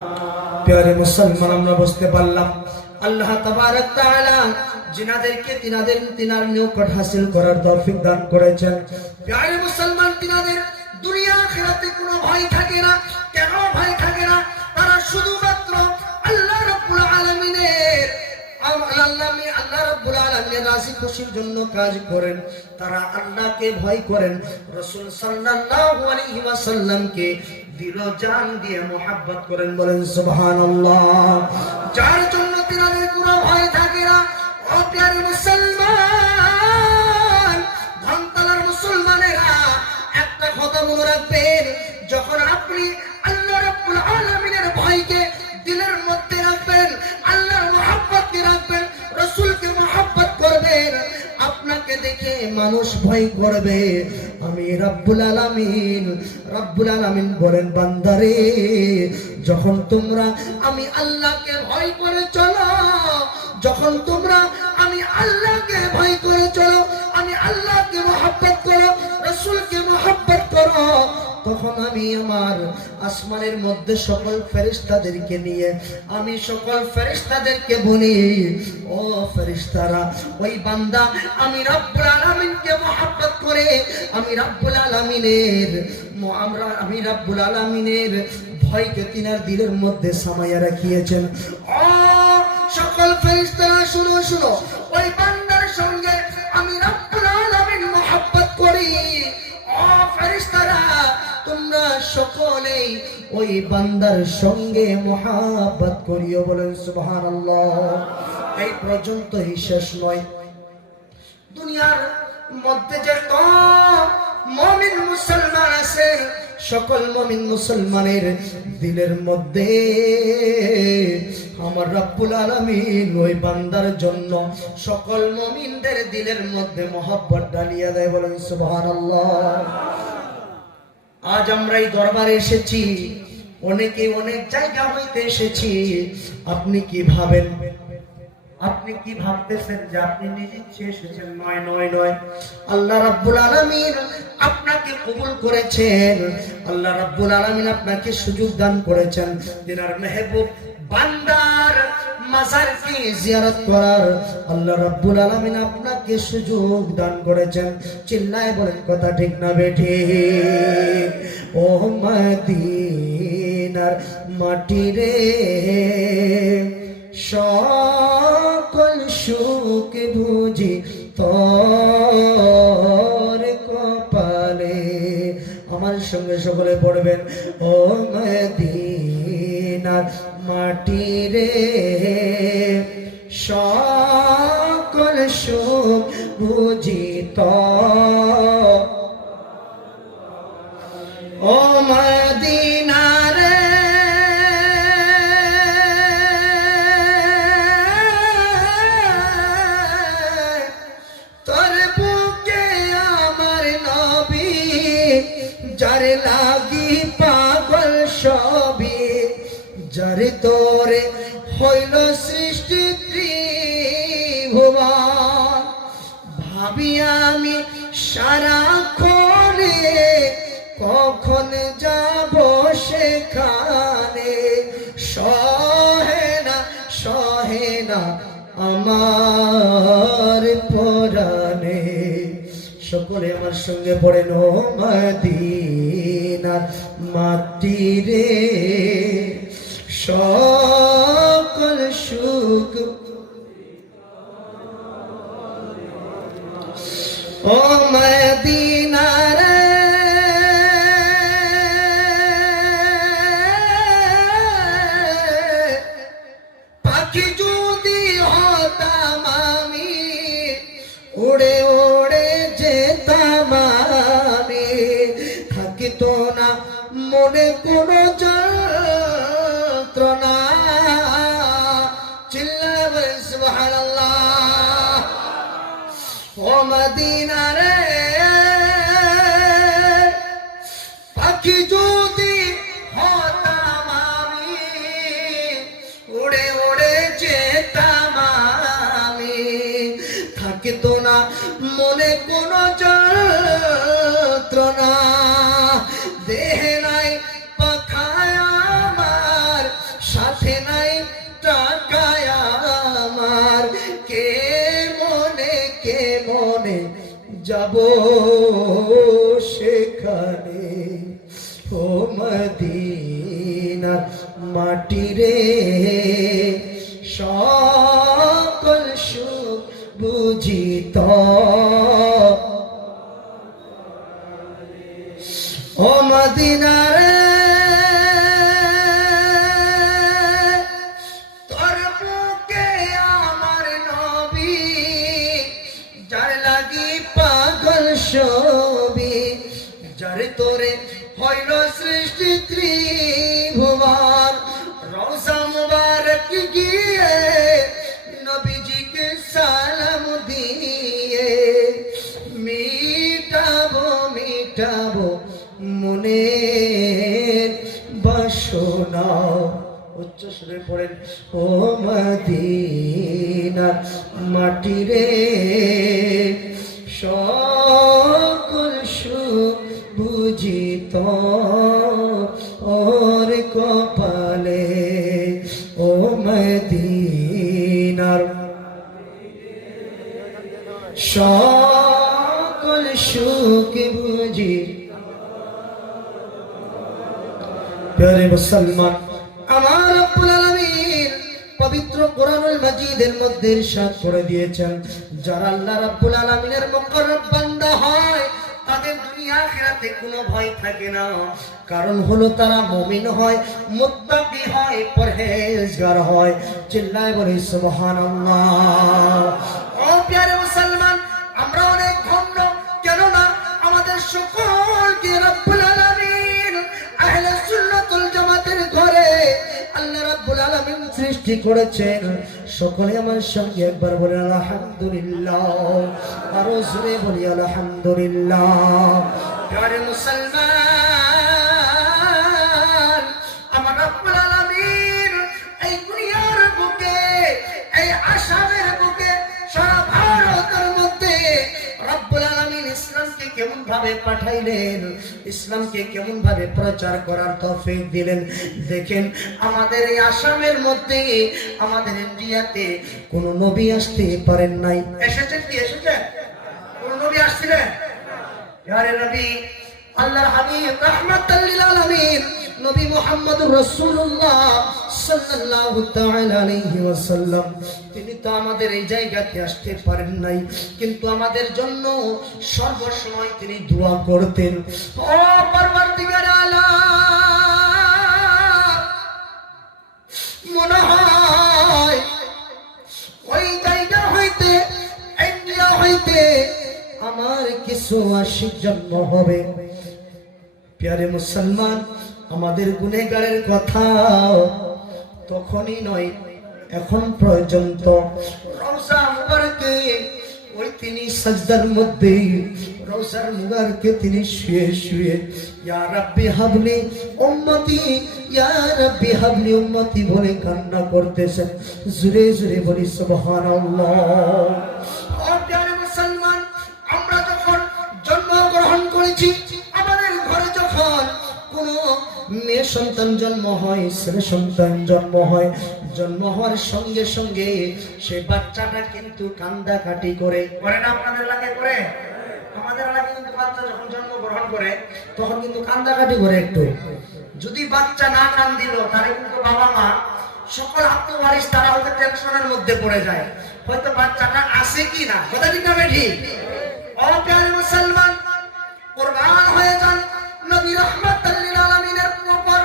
প্রিয় মুসলমান, আমরা বুঝতে পারলাম আল্লাহ তাবারক তাআলা জিনাদেরকে তিনার নিকট হাসিল করার তৌফিক দান করেছেন। প্রিয় মুসলমান, তিনাদের দুনিয়া আখিরাতে কোনো ভয় থাকে না। কেন ভয় থাকে না? তারা শুধুমাত্র আল্লাহ রাব্বুল আলামিনের আল্লাহ রাব্বুল আলামিনের রাজি খুশির জন্য কাজ করেন। তারা আল্লাহকে ভয় করেন, রাসূল সাল্লাল্লাহু আলাইহি ওয়াসাল্লামকে দিল জান দিয়ে মোহাব্বত করেন। বলেন সুবহানাল্লাহ। যার জন্য তিনাদের কোনো ভয় থাকে না। ও প্রিয় মুসলমান, ধনতলার মুসলমানেরা, একটা কথা মনে রাখবেন, যখন আপনি আল্লাহ রাব্বুল আলামিনের ভয়কে দিলের মধ্যে রাখবেন, আল্লাহর মহব্বতকে রাখবেন, রাসূলকে মহব্বত করবেন, আপনাকে দেখে মানুষ ভয় করবে। আমি রব্বুল আলামিন বলেন, বান্দারে, যখন তোমরা আমি আল্লাহকে ভয় করে চলো, যখন তোমরা আমি আল্লাহকে ভয় করে চলো, আমি আল্লাহকে মহব্বত করো, রাসূলকে মহব্বত করো, তখন আমি আমার আসমানের মধ্যে সকল ফেরেশতাদেরকে নিয়ে আমি সকল ফেরেশতাদেরকে বলি, ও ফেরেশতারা, ওই বান্দা আমি রব্বুল আলামিনকে মহব্বত করে আমি রব্বুল আলামিনের ভয়কে তিনার দিলের মধ্যে সামাইয়া রাখিয়েছেন। ও সকল ফেরেশতারা, শুনো শুনো, ওই বান্দার সঙ্গে আমি রব্বুল আলামিন মহব্বত করি। ও ফেরেশতারা, তোমরা সকলেই ওই বান্দার সঙ্গে মহব্বত করিও। বলেন সুবহানাল্লাহ। এই পর্যন্তই শেষ নয়, দুনিয়ার মধ্যে যে মুমিন মুসলমান আছে, সকল মুমিন মুসলমানের দিলের মধ্যে আমার রব্বুল আলামিন ওই বান্দার জন্য সকল মুমিনদের দিলের মধ্যে মহব্বত ঢালিয়া দেয়। বলেন সুবহানাল্লাহ। আজ আমরা এই দরবারে এসেছি, অনেকে অনেক জায়গা হইতে এসেছি। আপনি কি ভাবেন? আপনি কি ভাবতেছেন যে আপনি নিজে এসেছেন? নয় নয় নয়, আল্লাহ রাব্বুল আলামিন আপনাকে কবুল করেছেন। আল্লাহ রাব্বুল আলামিন আপনাকে সুযোগ দান করেছেন দিনার মেহবুব বান্দার মাজারকে জিয়ারত করার। আল্লাহ রাব্বুল আলামিন আপনাকে সুযোগ দান করেছেন। চিল্লায় বলেন, কথা ঠিক না বেঠিক? ও মদিনার মাটি রে, সকল সুখ বুঝি তোর কপালে। আমার সঙ্গে সকলে পড়বেন, ও মদিনার মাটি রে, সকল সুখ বুঝি তোর। ও মদিনা রে, যারে লাগি পাগল সবই, যারে তোরে হইল সৃষ্টি ত্রিভুবন, ভাবি আমি সারাক্ষণে কখন যাব সেখানে। সহে না আমার পরাণে। সকলে আমার সঙ্গে পড়েন, ও মদিনার মাটি রে, সকল সুখ। ও মদিনা রে, পাখি যদি হতাম আমি, উড়ে উড়ে যেতাম আমি, থাকিতো না মনে কোনো যন্ত্রণা। চিল্লায় বলেন সুবহানাল্লাহ। ও মদিনা রে, পাখি যদি হতাম আমি, উড়ে উড়ে যেতাম আমি, থাকিতো না মনে কোনো যন্ত্রণা। দেহে নাই পাখায় আমার যাব সেখানে, ও মদিনার মাটি রে, সকল সুখ বুঝিত, ও মদিনা রে, তোর বুকে আমার নবী, যার লাগি পাগল সবি, যার তোরে হইল সৃষ্টি ত্রিভুবন, রওজা মুবারক গিয়ে নবীজিকে সালাম দিয়ে মিটাবো মনের বাসনা। উচ্চ সুরে পড়েন, ও মদিনার মাটি রে, সকল সুখ বুঝিত ওর কপালে, ও মদিনার সকল সুখ বুঝি। প্যারে মুসলমান, আমার রব্বুল আলামিন পবিত্র কোরআনুল মাজিদের মধ্যে ইরশাদ করে দিয়েছেন, যারা আল্লাহ রাব্বুল আলামিনের মুকররব বান্দা হয় তাদের দুনিয়া আখিরাতে কোনো ভয় থাকে না। কারণ হলো তারা মুমিন হয়, মুত্তাকি হয়, পরহেজগার হয়। চিল্লায় বলি সুবহানাল্লাহ। ও প্যারে মুসলমান, আমরা অনেক ধন্য, কেননা আমাদের সকলকে রব্বুল আলামিন আহলে সুন্নাতুল জামাতের ঘরে আল্লাহ রাব্বুল আলামিন সৃষ্টি করেছেন। সকলে আমার সঙ্গে একবার বলে আলহামদুলিল্লাহ, আর জোরে বলি আলহামদুলিল্লাহ। প্রিয় মুসলমান, আমার রব্বুল আলামিন এই দুনিয়ার বুকে, এই আসামের বুকে, সারা ভারতের মধ্যে রব্বুল আলামিন ইসলামকে কেমন ভাবে পাঠাইলেন, ইসলামকে কেমন ভাবে প্রচার করার তৌফিক দিলেন। দেখেন, আমাদের এই আসামের মধ্যে, আমাদের ইন্ডিয়াতে কোন নবী আসতে পারেন নাই। এসেছেন কি? এসেছেন? কোন নবী আসছিলেন? ইয়া নবী, আল্লাহর হাবিব রাহমাতাল লিল আলামিন নবী মুহাম্মদুর রাসূলুল্লাহ সাল্লাল্লাহু তাআলা আলাইহি ওয়াসাল্লাম, তিনি তো আমাদের এই জায়গাতে আসতে পারেন নাই, কিন্তু আমাদের জন্য সর্বসময় তিনি দোয়া করতেন। ও পরওয়ারদিগার আলাম, মনে হয় ওই জায়গা হইতে, ইন্ডিয়া হইতে আমার কিছু আশিক জন্ম হবে। প্যারে মুসলমান, আমাদের গুনাহগারের কথা তখনই নয়, এখন পর্যন্ত রওজা মুবারকে ওই তিনি সাজদার মধ্যে, রওজার মুবারকে তিনি শুয়ে শুয়ে ইয়া রাব্বি হাবলি উম্মতি, ইয়া রাব্বি হাবলি উম্মতি বলে কান্না করতেছেন। জোরে জোরে বলি সুবহানাল্লাহ। ও প্রিয় মুসলমান, আমরা যখন জন্মগ্রহণ করেছি, আমাদের ঘরে যখন কোন মেয়ে সন্তান জন্ম হয়, ছেলে সন্তান জন্ম হয়, জন্ম হওয়ার সঙ্গে সঙ্গে সে বাচ্চাটা কিন্তু কান্দাকাটি করে না? আপনাদের এলাকায় করে? আমাদের এলাকায় কিন্তু বাচ্চা যখন জন্মগ্রহণ করে তখন কিন্তু কান্দাকাটি করে একটু। যদি বাচ্চা না কান দিল, তাহলে কিন্তু বাবা মা সকল আত্মবারিশ তারা হয়তো টেনশনের মধ্যে পড়ে যায়, হয়তো বাচ্চাটা আসে কি না। কথা ঠিক না ঠিক? ও প্রিয় মুসলমান, কুরবান হয়ে যান নবী রাহমাতাল লিল আলামিনের উপর।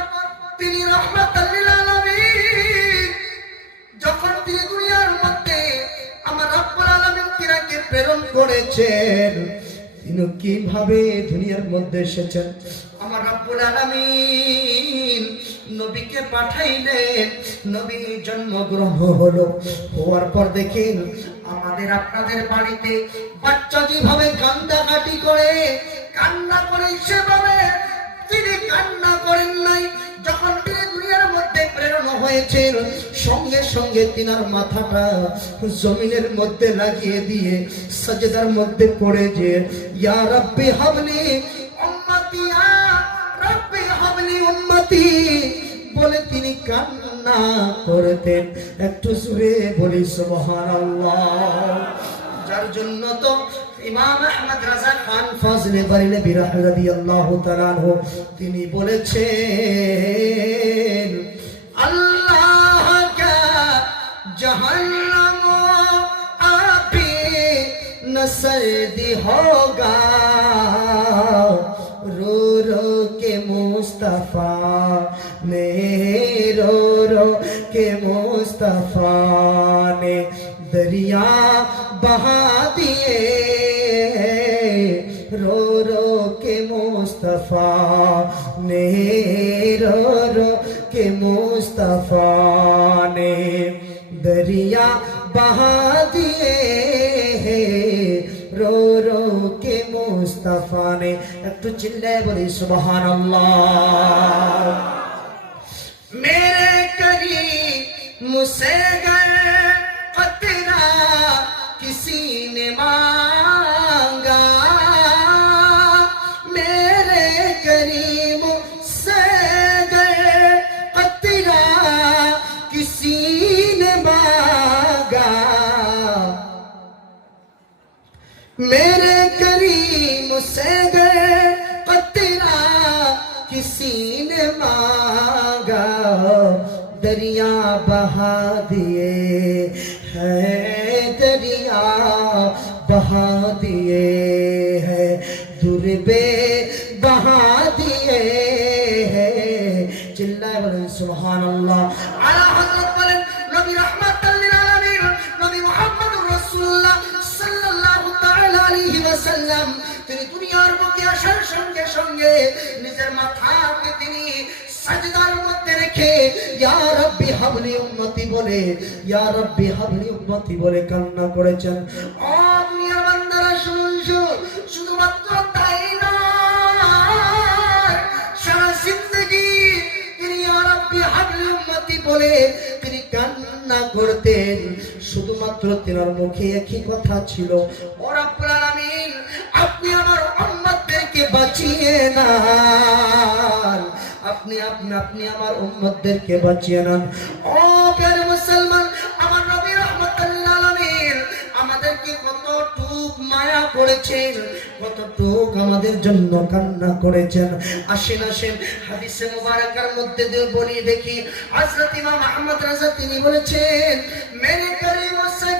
তিনি রাহমাতাল লিল আলামিন, যখন তিনি দুনিয়ার মধ্যে আমার রব্বুল আলামিন তিনাকে প্রেরণ করেছেন, তিনি কিভাবে দুনিয়ার মধ্যে এসেছেন। আমার রব্বুল আলামিন নবীকে পাঠাইলেন, নবী জন্মগ্রহণ হলো, হওয়ার পর দেখেন আমাদের আপনাদের বাড়িতে বাচ্চা যেভাবে কান্দাকাটি করে, কান্না করে, সেভাবে তিনি কান্না করেন নাই। যখন তিনি দুনিয়ার মধ্যে প্রেরণ হয়েছেন, সঙ্গে সঙ্গে তিনার মাথাটা জমিনের মধ্যে লাগিয়ে দিয়ে সাজদার মধ্যে পড়ে যে ইয়া রাব্বি হাবলি উম্মতি, ইয়া রাব্বি হাবলি উম্মতি বলে তিনি কান্না করতেন। একটু জোরে বলি সুবহানাল্লাহ। যার জন্য তো ইমাম আহমদ রাজা খান ফজলে বারেলভী রাদিয়াল্লাহু তাআলা আনহু তিনি বলেছেন আল্লাহ কা জাহান্নাম আপি নসরদি হোগা रो रो के मुस्तफा ने रो रो के मुस्तफा ने दरिया बहा दिए रो रो के मुस्तफा ने रो रो के मुस्तफा ने दरिया बहा दिए रो रो के मुस्तफा ने एक चिल्लाए बोले सुबहानल्लाह मेरे करीम से गर कतरा किसी ने मांगा मेरे करीम से गर कतरा किसी ने मांगा मेरे करीम से गए कतरा किसी ने मांगा दरिया बहा दिए हैं दरिया बहा दिए हैं दुर्बे बहा दिए हैं चिल्लाए बोलें सुभान अल्लाह आला हज़रत बोलें नबी रहमतुल लिल आलमीन नबी मुहम्मदुर रासूलुल्लाह वसल्लम তিনি দুনিয়ার বুকে আসার সঙ্গে সঙ্গে নিজের মাথাকে তিনি সাজদার মধ্যে রেখে ইয়া রাব্বি হাবলি উম্মতি বলে ইয়া রাব্বি হাবলি উম্মতি বলে কান্না করেছেন ও দুনিয়ার বান্দারা শুনুন শুধুমাত্র তাই নয় সারা জিন্দেগি তিনি ইয়া রাব্বি হাবলি উম্মতি বলে তিনি কান্না করতেন শুধুমাত্র তিনার মুখে একই কথা ছিল ও রব্বুল আলামিন আপনি আমার উম্মতদেরকে বাঁচিয়ে নেন আপনি আমার উম্মতদেরকে বাঁচিয়ে নেন ও প্রিয় মুসলমান আমার নবী রাহমাতুল লিল আলামিন আমাদেরকে কতটুক মায়া করেছেন কতটুক আমাদের জন্য কান্না করেছেন আসেন হাদিসে মুবারাকার মধ্যে দিয়ে বলি দেখি হযরত ইমাম আহমদ রাজা তিনি বলেছেন মেরে করিম से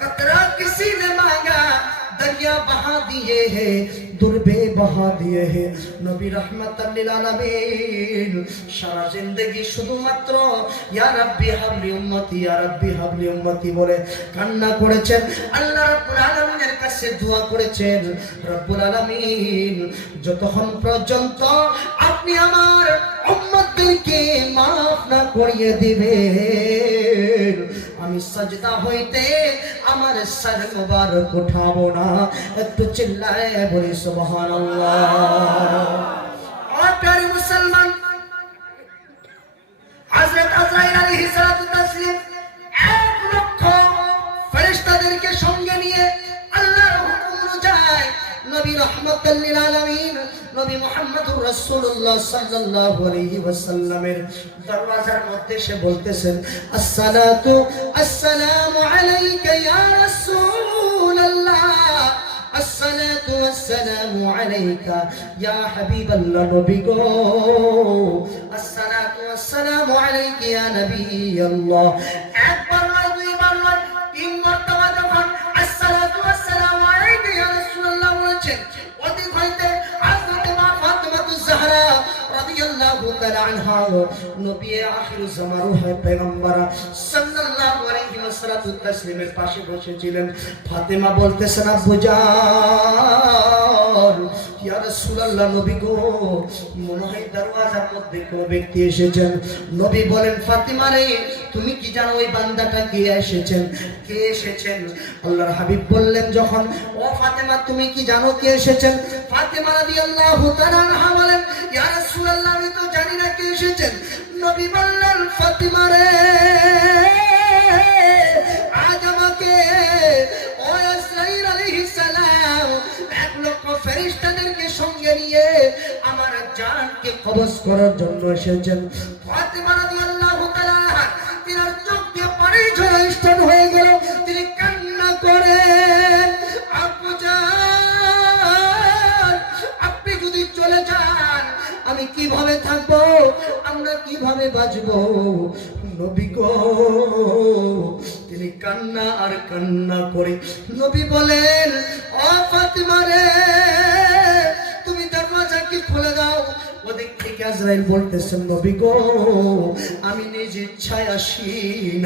कतरा किसी ने मांगा दरिया बहा दिए हैं दुर्बे बहा दिए हैं नबी रहमतुल लिल आलमीन সারা জিন্দেগি শুধুমাত্র ইয়া রাব্বি হাবলি উম্মতি ইয়া রাব্বি হাবলি উম্মতি বলে কান্না করেছেন আল্লাহ রাব্বুল আলামিনের কাছে দোয়া করেছেন রব্বুল আলামিন যতক্ষণ পর্যন্ত আপনি আমার উম্মতদেরকে maaf না করিয়ে দিবেন আমি সাজদা হইতে আমার সর মুবারক উঠাবো না একটু চিল্লায়ে বলি সুবহানাল্লাহ ও প্রিয় মুসলমান হযরত আজরাইল আলাইহিস সালাতু তাসলিম 1 লক্ষ ফেরেশতাদেরকে সঙ্গে নিয়ে আল্লাহর হুকুম অনুযায়ী নবী রাহমাতুল লিল আলামিন নবী মুহাম্মদুর রাসূলুল্লাহ সাল্লাল্লাহু আলাইহি ওয়াসাল্লামের দরওয়াজার মধ্যে এসে বলতেছেন আসসালাতু আসসালামু আলাইকা ইয়া রাসূলুল্লাহ আসসালাতু ওয়াসসালামু আলাইকা ইয়া হাবিবাল্লাহ নবী গো আসসালাতু ওয়াসসালামু আলাইকা ইয়া নবিয়াল্লাহ একবার নয় দুইবার নয় তিন মর্তবা যখন আসসালাতু ওয়াসসালামু আলাইকা ইয়া রাসূলুল্লাহ বলেছেন অধিক হইতে হযরত মা ফাতিমাতুজ জাহরা রাদিয়াল্লাহু তাআলা আনহা নবী আখিরুজ জামান রূহে পয়গম্বর সাল্লাল্লাহু আলাইহি ওয়াসাল্লাতু তাসলিমের পাশে বসেছিলেন ফাতেমা বলতেছেন আব্বু জান ইয়া রাসূলুল্লাহ নবী গো মনে হয় দরওয়াজার মধ্যে কোন ব্যক্তি এসেছেন নবী বলেন ফাতিমা রে তুমি কি জানো ওই বান্দাটা কে এসেছেন আল্লাহর হাবিব বললেন যখন ও ফাতেমা তুমি কি জানো কে এসেছেন ফাতেমা রাদিয়াল্লাহু তাআলা আনহা বলেন ইয়া রাসূলুল্লাহ আমি তো জানি না কে এসেছেন নবী বললেন ফাতিমা রে আজ আমাকে ও ইসরাঈল আলাইহিস সালাম 1 লক্ষ ফেরেশতাদেরকে সঙ্গে নিয়ে আমার জানকে কবজ করার জন্য এসেছেন ফাতিমা রাদিয়াল্লাহু তাআলা তিনার চোখ দিয়ে পানি ঝরা স্টার্ট হয়ে গেল তিনি কান্না করেন আব্বু জান কিভাবে বাঁচবো নবী গো। তিনি কান্না আর কান্না করে নবী বলেন, ও ফাতিমা রে, তুমি দরওয়াজাকে খুলে দাও। ওদিক থেকে আজরাইল বলতেছেন, নবী গো আমি নিজ ইচ্ছায় আসি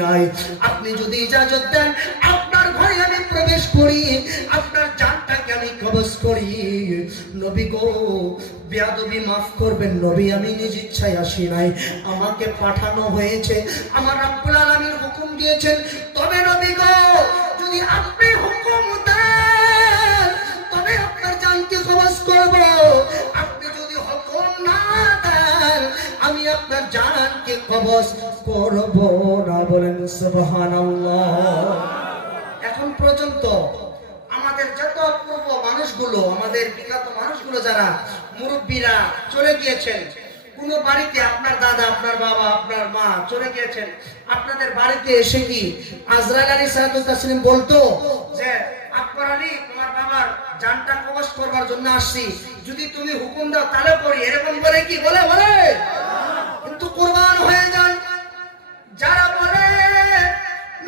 নাই, আপনি যদি ইজাজত দেন আপনার ঘরে আমি প্রবেশ করি, আপনার জানটাকে আমি কবজ করি। নবী গো বেয়াদবি মাফ করবেন নবী, আমি নিজ ইচ্ছায় আসি নাই, আমাকে পাঠানো হয়েছে, আমার রব্বুল আলামিন হুকুম দিয়েছেন। তবে নবী গো যদি আপনি হুকুম দেন তবে আপনার জানকে কবজ করব, আপনি যদি হুকুম না দেন আমি আপনার জানকে কবজ করব না। বলেন সুবহানাল্লাহ। এখন পর্যন্ত আমাদের যত পূর্ব মানুষগুলো, আমাদের বিগত মানুষগুলো যারা মুরব্বীরা চলে গিয়েছেন, কোন বাড়িতে আপনার দাদা, আপনার বাবা, আপনার মা চলে গিয়েছেন, আপনাদের বাড়িতে এসে কি আজরাইল আলাইহিস সালাম বলতো যে আকবর আলী তোমার বাবার জানটা কবজ করবার জন্য আসছি, যদি তুমি হুকুম দাও তাহলে করি, এরকম বলে কি বলে? বলে। কিন্তু কুরবান হয়ে যান যারা বলে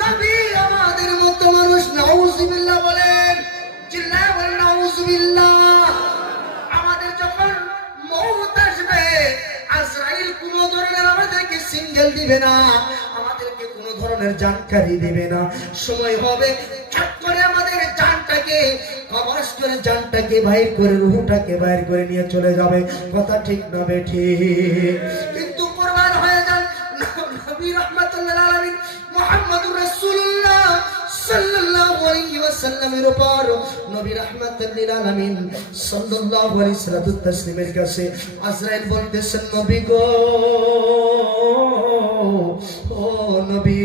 নবী আমাদের মতো মানুষ, নাউজুবিল্লাহ বলেন, চিল্লায় বলেন নাউজুবিল্লাহ। আমাদের যখন মওত আসবে আজরাইল কোন ধরনের আমাদেরকে সিঙ্গেল দিবে না, আমাদেরকে কোন ধরনের জানকারি দিবে না। সময় হবে ঠাক করে আমাদের জানটাকে কবজ করে, জানটাকে বাইর করে, রূহটাকে বাইর করে নিয়ে চলে যাবে। কথা ঠিক না বেঠিক? কিন্তু কুরবান হয়ে যান নবী রাহমাতুল্লাহ আলামিন মুহাম্মদুর রাসূলুল্লাহ সাল্লাল্লাহু আলাইহি ওয়াসাল্লামের উপর নবী রাহমাতুল আলামিন সাল্লাল্লাহু আলাইহি সাল্লামের কাছে আজরাইল বলতেছেন, নবী গো, ও নবী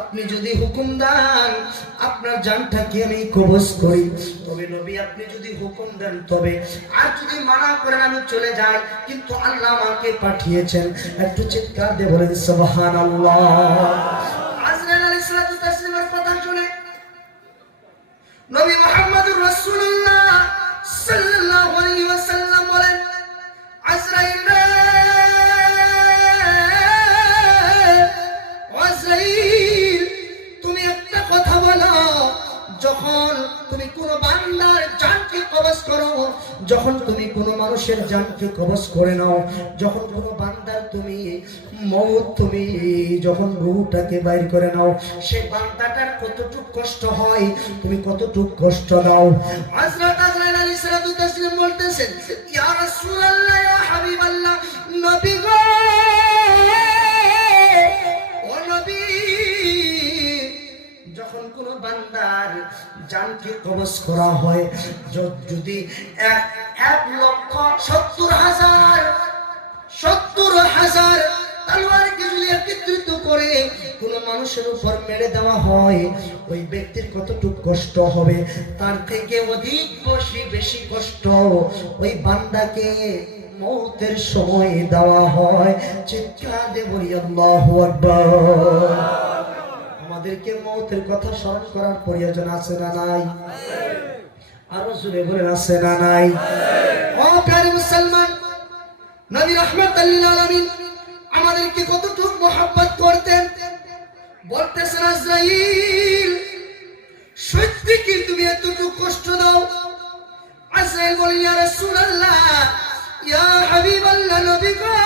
আপনি যদি হুকুম দেন আপনার জানটাকে আমি কবজ করি, তবে নবী আপনি যদি হুকুম দেন তবে, আর যদি মানা করেন আমি চলে যাই, কিন্তু আল্লাহ আমাকে পাঠিয়েছেন। একটু চিৎকার দিয়ে বলেন সুবহানাল্লাহ। আজরাইল আলাইহিস সালামের কথা শুনে নবী মুহাম্মদুর রাসূলুল্লাহ সাল্লাল্লাহু আলাইহি ওয়াসাল্লাম বলেন, আজরাইল রে, আজরাইল তুমি একটা কথা বলো, যখন তুমি কোন বান্দার জানকে কবজ করো, যখন তুমি কোন মানুষের জানকে কবজ করে নাও, যখন কোন বান্দার তুমি মওত, তুমি যখন রূহটাকে বাইর করে নাও, সেই বান্দাটার কতটুকু কষ্ট হয়, তুমি কতটুকু কষ্ট দাও। হযরত আজরাইল আলাইহিস সালাম বলতেছেন, ইয়া রাসূলুল্লাহ, ইয়া হাবিবাল্লাহ, নবী গো, ও নবী, যখন কোন বান্দার জানকে কবজ করা হয়, যদি 1,70,000 তলোয়ারকে যদি একত্রিত করে কোন মানুষের উপর মেরে দেওয়া হয়, ওই ব্যক্তির কতটুকু কষ্ট হবে, তার থেকে অধিক বেশি কষ্ট ওই বান্দাকে মওতের সময় দেওয়া হয়। চিৎকার দিয়ে বলি আল্লাহু আকবার। আমাদেরকে মওতের কথা স্মরণ করার প্রয়োজন আছে না নাই? আরো জোরে বলেন আছে না নাই? ও প্রিয় মুসলমান, নবী রাহমাতুল লিল আলামিন আমাদেরকে কতটুকু মহব্বত করতেন। বলতেছেন, আজরাইল সত্যি কি তুমি এতটুকু কষ্ট দাও? আজরাইল বলেন, ইয়া রাসূলুল্লাহ, ইয়া হাবিবাল্লাহ, নবী গো,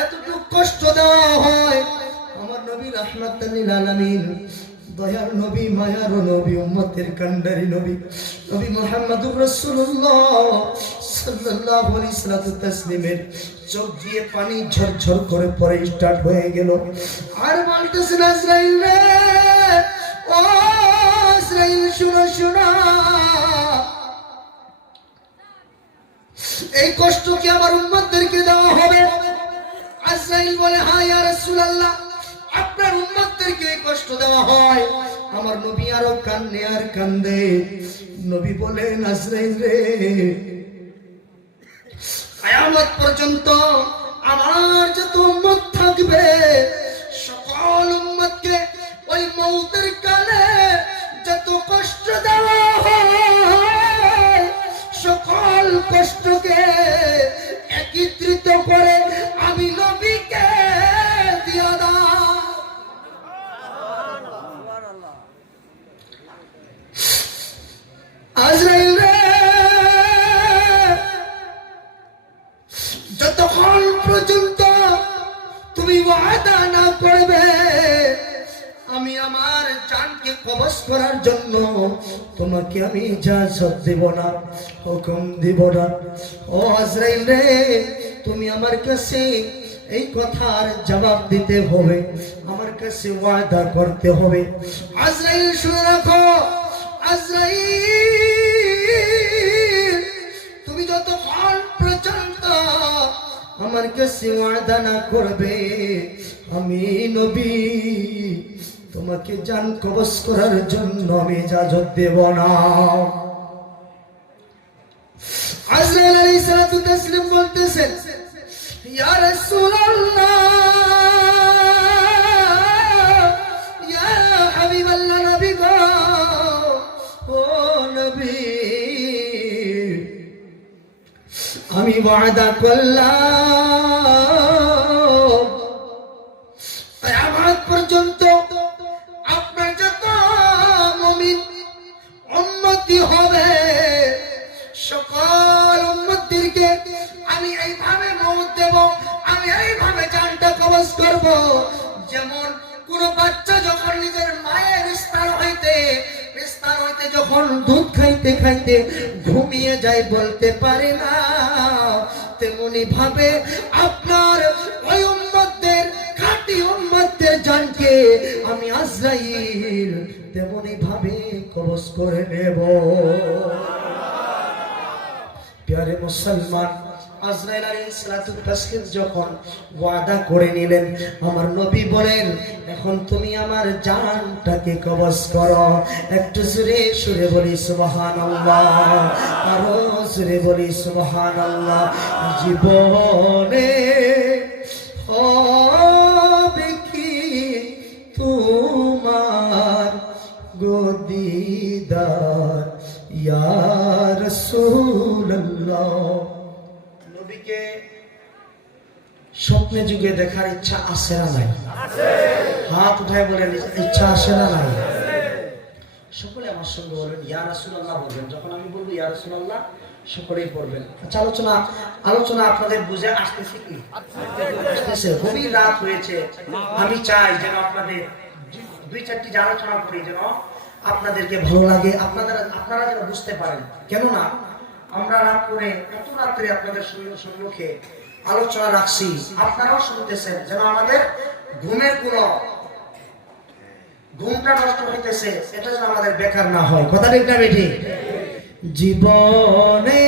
এতটুকু কষ্ট দেওয়া হয়। আমার নবী রাহমাতুল লিল আলামিন, দয়ার নবী, মায়ার নবী, উম্মতের কান্ডারি নবী, নবী মুহাম্মদুর রাসূলুল্লাহ সাল্লাল্লাহু আলাইহি সাল্লামের চোখ দিয়ে পানি ঝরঝর করে পরে স্টার্ট হয়ে গেল। আর বলতেছেন, আজরাইল রে, ও আজরাইল, শুনো শুনো, এই কষ্ট কি আমার উম্মতদেরকে দেওয়া হবে? আজরাইল বলে, হ্যাঁ ইয়া রাসূলুল্লাহ, আপনার উম্মতদেরকে কষ্ট দেওয়া হয়। আমার নবী আরো কান্দে আর কান্দে। নবী বলেন, আজরাইল রে, কিয়ামত পর্যন্ত আমার যত উম্মত থাকবে সকল উম্মতকে ওই মওতের কালে যত কষ্ট দেওয়া হয় সকল কষ্টকে একত্রিত কবজ করার জন্য তোমাকে আমি ইজাজত দেব না, হুকুম দেব না। ও আজরাইল রে, তুমি আমার কাছে এই কথার জবাব দিতে হবে, আমার কাছে ওয়াদা করতে হবে। আজরাইল শুনে রাখো, আজরাইল তুমি যতক্ষণ পর্যন্ত আমার কাছে ওয়াদা না করবে, আমি নবী তোমাকে জান কবজ করার জন্য আমি ইজাজত দেব না। আজরাইল আলাইহিস সালাতু তাসলিম বলতেছেন, ইয়া রাসূলুল্লাহ, ইয়া হাবিবাল্লাহ, নবী গো, ও নবী, আমি ওয়াদা করলাম কিয়ামত পর্যন্ত আপনার যত মুমিন উম্মতি হবে সকল উম্মতদেরকে আমি এইভাবে মওত দেব, আমি এইভাবে জানটা কবজ করব, যেমন কোন বাচ্চা যখন নিজের মায়ের স্তন হইতে যখন দুধ খাইতে খাইতে ঘুমিয়ে যায়, বলতে পারে না, তেমনি ভাবে আপনার ওই উম্মতদের, খাঁটি উম্মতদের জানকে আমি আজরাইল তেমনি ভাবে কবজ করে নেব। প্যারে মুসলমান, আজরাইল আলাইহিস সালাতু তাসলিম যখন ওয়াদা করে নিলেন, আমার নবী বলেন, এখন তুমি আমার জানটাকে কবজ করো। একটু জোরে সুরে বলি সুবহানাল্লাহ, আরো জোরে বলি সুবহানাল্লাহ। জীবনে হবে কি তোমার গদিদার ইয়া রাসূলুল্লাহ। নবীকে স্বপ্নে যুগে দেখার ইচ্ছা আছে না নাই? হাত উঠায় বলেন, ইচ্ছা আসে না নাই? সকলে আমার সঙ্গে বলেন ইয়া রাসূলুল্লাহ বলবেন। যখন আমি বলবো ইয়া রাসূলুল্লাহ, সকলেই পড়বেন। আচ্ছা, আলোচনা আপনাদের বুঝে আসতেছে কি? আসতেছে। গভীর রাত হয়েছে, আমি চাই যেন আপনাদের দুই চারটি যে আলোচনা করি যেন আপনাদেরকে ভালো লাগে, আপনারা যেন বুঝতে পারেন। কেননা আমরা রাত করে এত রাত্রে আপনাদের সম্মুখে আলোচনা রাখছি, আপনারাও শুনতেছেন, যেন আমাদের ঘুমটা নষ্ট হইতেছে, এটা যেন আমাদের বেকার না হয়। কথা ঠিক না বেঠিক? জীবনে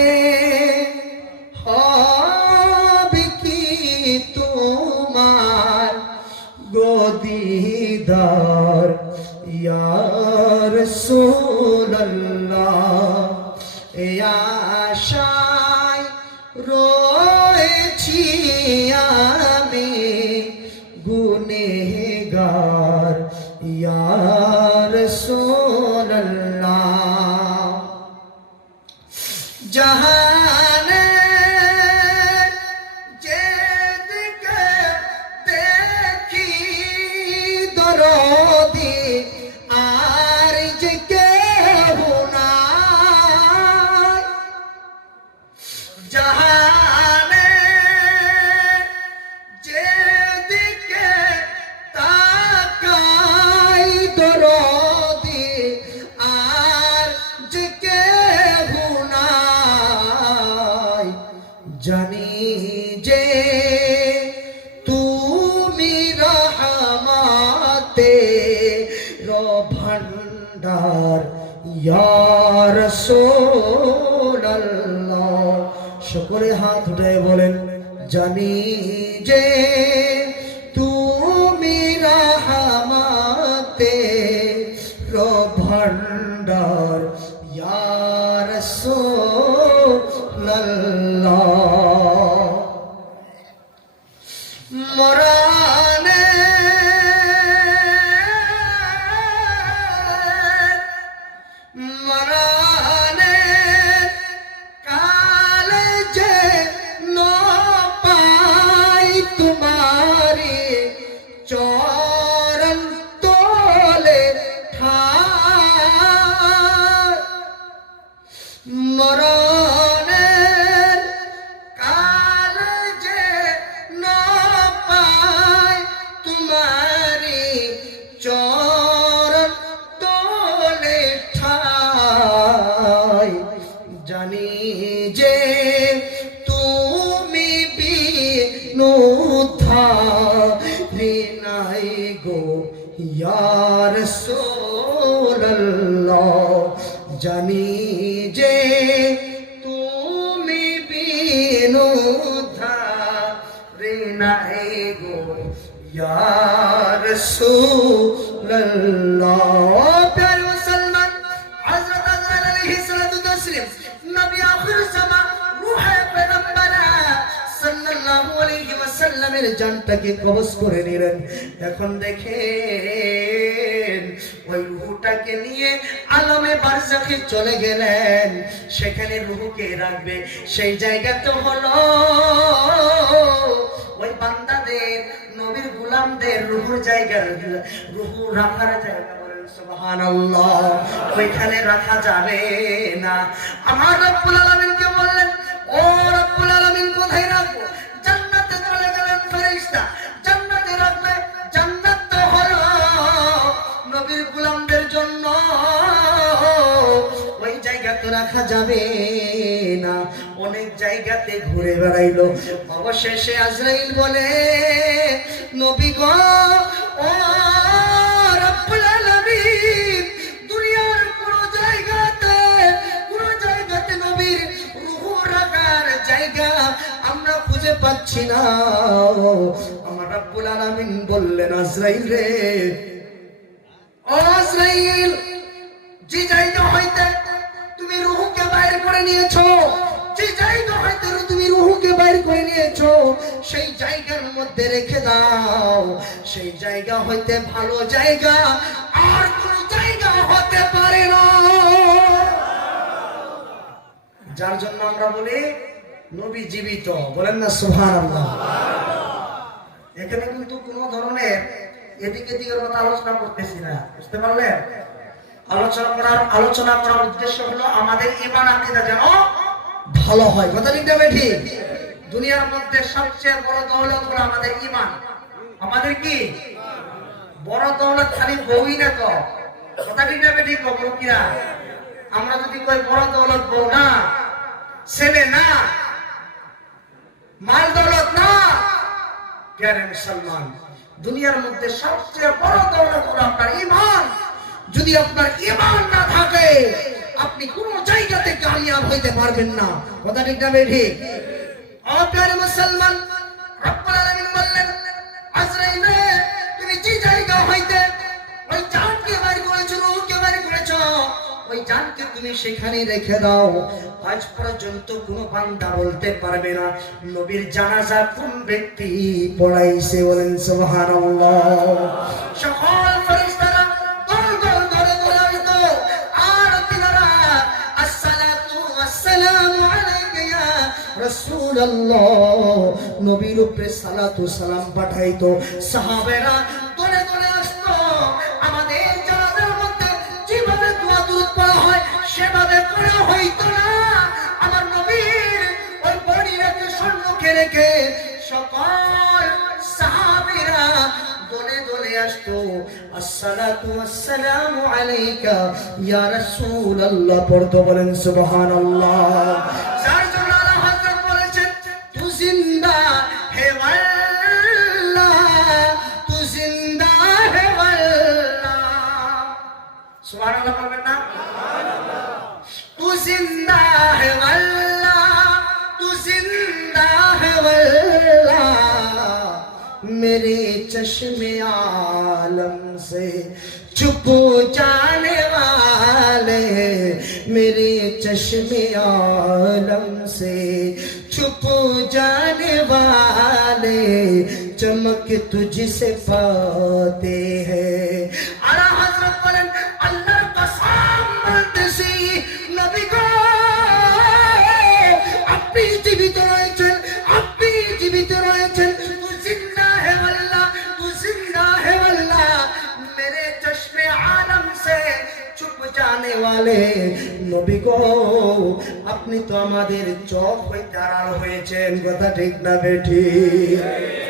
হবে কি তোমার গদিদার ইয়া রাসূলুল্লাহ, এই আশায় রয়েছি আমি গুনেহগার ইয়া রাসূলুল্লাহ। জাহানে যেদিকে দেখি দরদি আর যে কেহ নাই, জাহানে যেদিকে তাকাই দরদি আর যে কেহ নাই, জানি যে তুমি রহমতের ভান্ডার ইয়া রাসূলুল্লাহ। সকলে হাত উঠায় বলেন, জানি যে তুমি রহমতের ভান্ডার ইয়া রাসূলুল্লাহ। মরানে কালে যে ন পাই তোমারি চরণ তোলে ঠাই, মরণের কালে যে ন পাই রে নাই গো ইয়া রাসূলুল্লাহ জানি যে তুমি বিনু ধারে নাই গো ইয়া রাসূলুল্লাহ প্যারে মুসলমান হযরত আজরাইল আলাইহিস সালাতু তাসলিম নবী আখির জামান রূহে পয়গম্বর সাল্লাল্লাহু আলাইহি ওয়াসাল্লামের জানটাকে কবজ করে নিলেন। এখন দেখেন ওই রূহটাকে নিয়ে আলমে বারজাখে চলে গেলেন। সেখানে রূহকে রাখবে সেই জায়গা তো হলো ওই বান্দাদের নবীর গোলামদের রূহুর জায়গা, রূহু রাখার জায়গা। সুবহানাল্লাহ, ওইখানে রাখা যাবে না। আমার রব্বুল আলামিনকে বললেন, ও রব্বুল আলামিন কোথায় রাখবো? জান্নাতে চলে গেলেন ফেরেশতা, জান্নাতে রাখবে। জান্নাত তো হলো নবীর গোলামদের জন্য, ওই জায়গা তো রাখা যাবে না। অনেক জায়গাতে ঘুরে বেড়াইলো, অবশেষে আজরাইল বলে, নবী গো, ও রব্বুল আলামিন, দুনিয়ার কোন জায়গাতে নবীর রূহ রাখার জায়গা আমরা খুঁজে পাচ্ছি না। আমার রব্বুল আলামিন বললেন, আজরাইল রে, ও আজরাইল, যে জায়গা হইতে তুমি রূহকে বাইর করে নিয়েছো, যে জায়গা হইতে তুমি রূহকে বাইর করে নিয়েছো, সেই জায়গার মধ্যে রেখে দাও। সেই জায়গা হইতে ভালো জায়গা আর কোন জায়গা হতে পারে না। যার জন্য আমরা বলি নবী জীবিত, বলেন না সুবহানাল্লাহ। এখানে কিন্তু কোন ধরনের এদিকে দিকের কথা আলোচনা করতেছি না, বুঝতে পারলেন? আলোচনা করার উদ্দেশ্য হলো আমাদের ঈমান আকীদা যেন ভালো হয়। কথা ঠিক না ঠিক? দুনিয়ার মধ্যে সবচেয়ে বড় দৌলত হলো আমাদের ঈমান। আমাদের কি বড় দৌলত? খালি বউই না তো। কথা ঠিক না ঠিক? বউ কিরা? আমরা যদি কই বড় দৌলত বউ না, ছেলে না, মাল দৌলত না, প্যারে মুসলমান, দুনিয়ার মধ্যে সবচেয়ে বড় দৌলত হলো আপনার ঈমান। যদি আপনার ঈমান না থাকে, আপনি কোন জায়গাতে কামিয়াব হইতে পারবেন না। কথা ঠিক না ঠিক? ও প্যারে মুসলমান, রব্বুল আলামিন বললেন, আজরাইল রে, তুমি যে জায়গা হইতে ওই জানকে বাইর করেছো, রূহকে বাইর করেছো, ওই জানকে তুমি সেখানে রেখে দাও। আজ পর্যন্ত কোনো বান্দা বলতে পারবে না নবীর জানাজা কোন ব্যক্তি পড়াইছে, বলেন সুবহানাল্লাহ। সকল ফেরেশতারা দল দল ধরে ধরে আসতো আর তিনারা আসসালাতু ওয়াসসালামু আলাইকা ইয়া রাসূলুল্লাহ, নবীর উপরে সালাতু সালাম পাঠাইতো। সাহাবেরা দলে দলে আসতো। আমাদের জানাজার মধ্যে যেভাবে দোয়া দুরূদ পড়া হয় সেভাবে পড়া হইতো না। আমার নবীর ওই বডিটাকে সম্মুখে রেখে সকল সাহাবীরা দলে দলে আসতো। আসসালাতু ওয়াসসালামু আলাইকা ইয়া রাসূলুল্লাহ পড়তো, বলেন সুবহানাল্লাহ। যার জন্য আল্লাহ হযরত বলেছেন, তু জিন্দা হে আল্লাহ, তু জিন্দা হে আল্লাহ। সুবহানাল্লাহ বলবেন না? तू जिंदा है वल्लाह, तू जिंदा है वल्लाह, मेरे चश्मे आलम से छुप जाने वाले, मेरे चश्मे आलम से छुप जाने वाले, चमक तुझसे पाते हैं। आला हजरत बोलेन, अल्लाह कसम বলতেছি, নবী গো, আপনি জীবিত রয়েছেন, আপনি জীবিত রয়েছেন। তু জিন্দা হে আল্লাহ, তু জিন্দা হে আল্লাহ, মেরে চশমে আলম সে ছুপ জানে ওয়ালে, নবী গো, আপনি তো আমাদের চোখ হইতে আড়াল হয়েছেন। কথা ঠিক না বেঠিক?